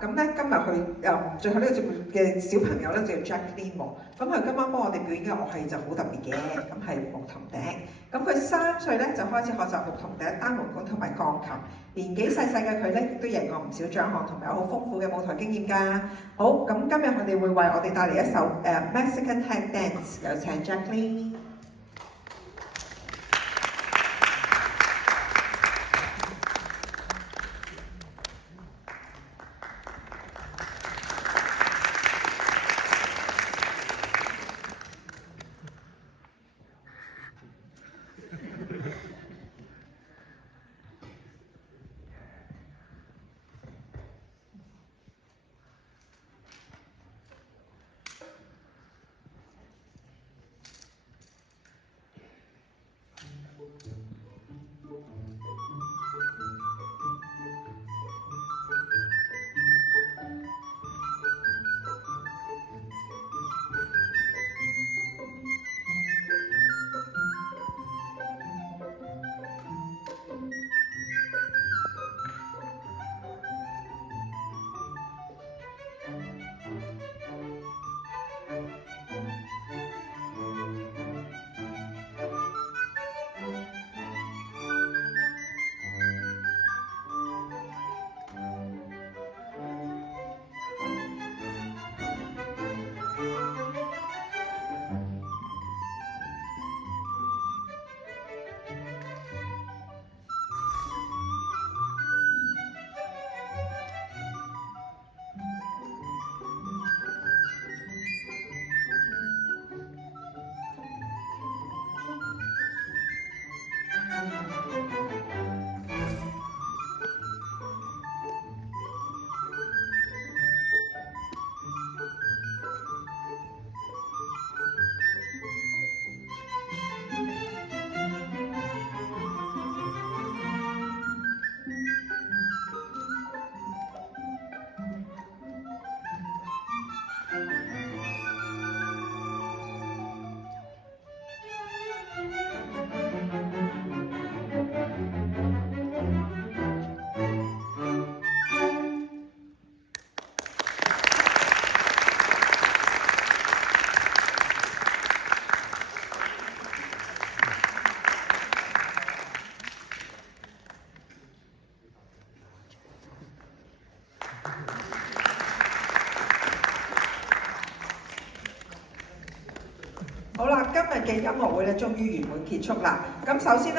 咁咧今日佢最後呢個節目嘅小朋友咧就叫 Jacqueline 喎，咁佢今晚幫我哋表演嘅樂器就好特別嘅，咁係牧童笛。咁佢3歲咧就開始學習牧童笛、單門管同埋鋼琴，年紀細細嘅佢咧亦都贏過唔少獎項，同埋有好豐富嘅舞台經驗㗎。好，咁今日佢哋會為我哋帶嚟一首Mexican Tag Dance， 有請 Jacqueline。好啦，今日嘅音樂會咧終於圓滿結束啦。咁首先咧。